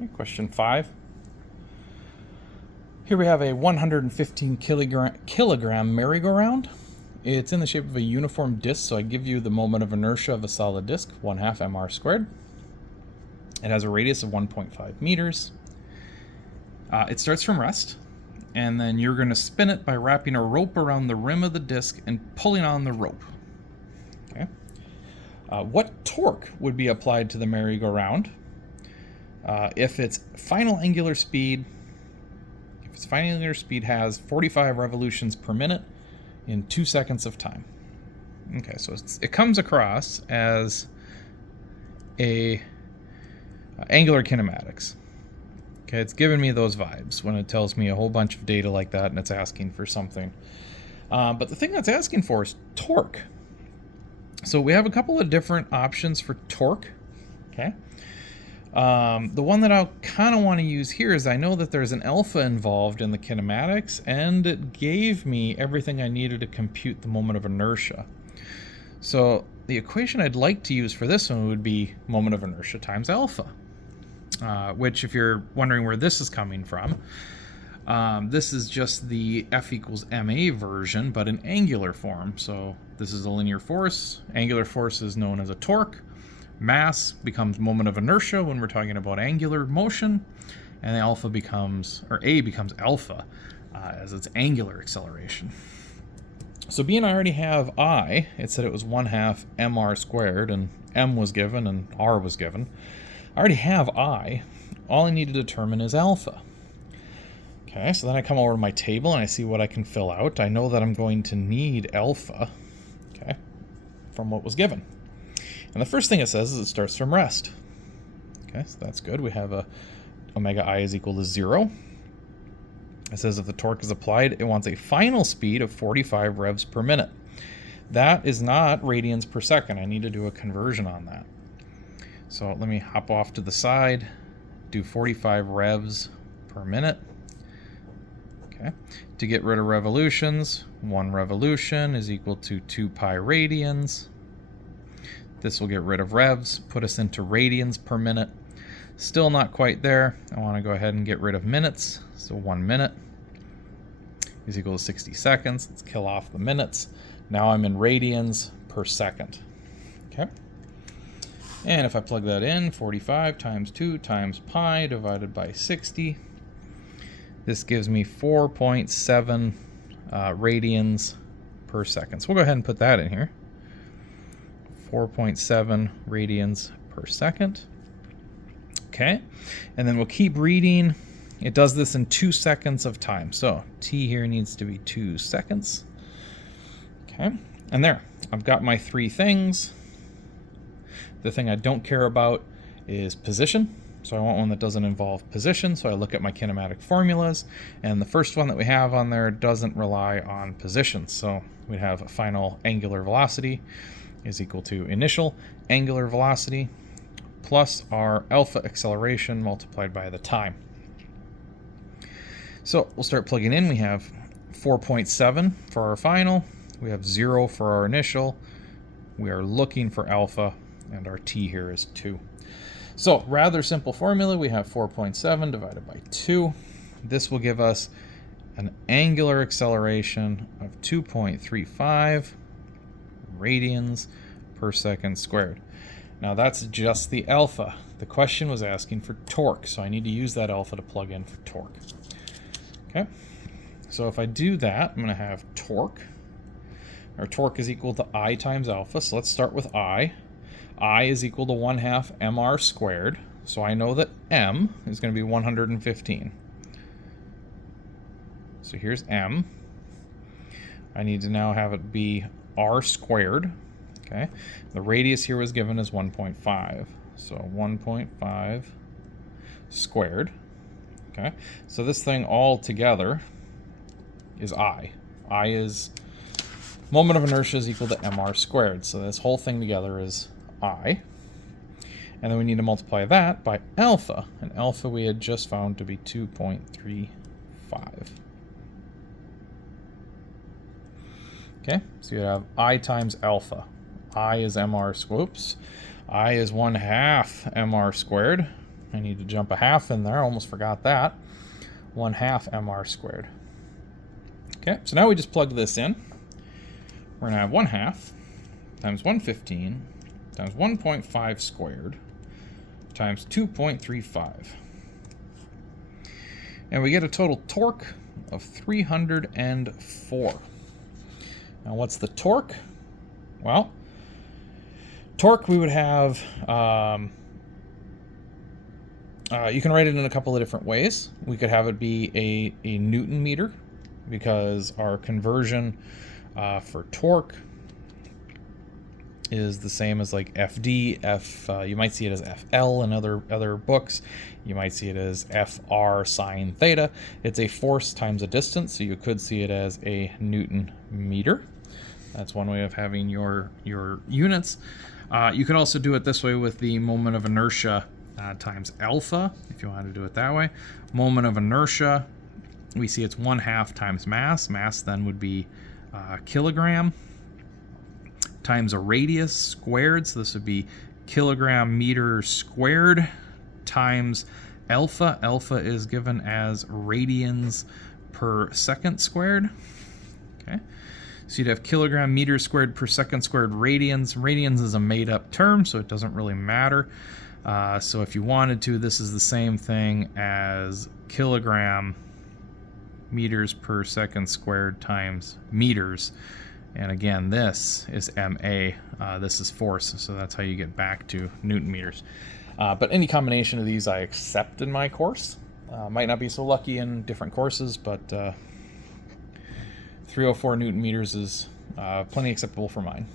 Okay, question 5. Here we have a 115 kilogram merry-go-round. It's in the shape of a uniform disk, so I give you the moment of inertia of a solid disk, 1/2 mr squared. It has a radius of 1.5 meters. It starts from rest, and then you're going to spin it by wrapping a rope around the rim of the disk and pulling on the rope. Okay. What torque would be applied to the merry-go-round if its final angular speed has 45 revolutions per minute in 2 seconds of time? Okay, so it comes across as a angular kinematics. Okay, it's giving me those vibes when it tells me a whole bunch of data like that and it's asking for something. But the thing that's asking for is torque. So we have a couple of different options for torque. Okay. The one that I kind of want to use here is I know that there's an alpha involved in the kinematics, and it gave me everything I needed to compute the moment of inertia. So the equation I'd like to use for this one would be moment of inertia times alpha, which, if you're wondering where this is coming from, this is just the F equals ma version, but in angular form. So this is a linear force. Angular force is known as a torque. Mass becomes moment of inertia when we're talking about angular motion, and the alpha becomes, or A becomes alpha as its angular acceleration. So being I already have I, it said it was 1/2 mr squared, and m was given and r was given. I already have I. All I need to determine is alpha. Okay, so then I come over to my table and I see what I can fill out. I know that I'm going to need alpha, okay, from what was given. And the first thing it says is it starts from rest. Okay, so that's good. We have a omega I is equal to 0. It says if the torque is applied, it wants a final speed of 45 revs per minute. That is not radians per second. I need to do a conversion on that. So let me hop off to the side, do 45 revs per minute. Okay. To get rid of revolutions, 1 revolution is equal to 2 pi radians. This will get rid of revs, put us into radians per minute. Still not quite there. I want to go ahead and get rid of minutes. So 1 minute is equal to 60 seconds. Let's kill off the minutes. Now I'm in radians per second. Okay. And if I plug that in, 45 times 2 times pi divided by 60, this gives me 4.7 radians per second. So we'll go ahead and put that in here. 4.7 radians per second. Okay, and then we'll keep reading. It does this in 2 seconds of time. So t here needs to be 2 seconds. Okay, and there, I've got my 3 things. The thing I don't care about is position. So I want one that doesn't involve position. So I look at my kinematic formulas, and the first one that we have on there doesn't rely on position. So we have a final angular velocity is equal to initial angular velocity plus our alpha acceleration multiplied by the time. So we'll start plugging in. We have 4.7 for our final. We have 0 for our initial. We are looking for alpha, and our t here is 2. So rather simple formula. We have 4.7 divided by 2. This will give us an angular acceleration of 2.35 radians per second squared. Now that's just the alpha. The question was asking for torque, so I need to use that alpha to plug in for torque. Okay, so if I do that, I'm going to have torque. Our torque is equal to I times alpha, so let's start with I. I is equal to 1/2 mr squared, so I know that m is going to be 115. So here's m. I need to now have it be r squared. Okay, the radius here was given as 1.5, so 1.5 squared. Okay, so this thing all together is I. I is moment of inertia is equal to mr squared, so this whole thing together is I. And then we need to multiply that by alpha, and alpha we had just found to be 2.35. Okay, so you have I times alpha. I is mr, whoops. I is 1/2 mr squared. I need to jump a half in there. Almost forgot that. 1/2 mr squared. Okay, so now we just plug this in. We're going to have 1/2 times 115 times 1.5 squared times 2.35. And we get a total torque of 304. Now what's the torque? Well, torque we would have, you can write it in a couple of different ways. We could have it be a Newton meter, because our conversion for torque is the same as like FD. You might see it as FL in other books. You might see it as FR sine theta. It's a force times a distance, so you could see it as a Newton meter. That's one way of having your units. You could also do it this way with the moment of inertia times alpha, if you want to do it that way. Moment of inertia, we see it's 1/2 times mass. Mass then would be kilogram times a radius squared. So this would be kilogram meter squared times alpha. Alpha is given as radians per second squared. Okay. So you'd have kilogram meters squared per second squared radians. Radians is a made-up term, so it doesn't really matter. So if you wanted to, this is the same thing as kilogram meters per second squared times meters. And again, this is MA. This is force, so that's how you get back to Newton meters. But any combination of these I accept in my course. Might not be so lucky in different courses, but 304 Newton meters is plenty acceptable for mine.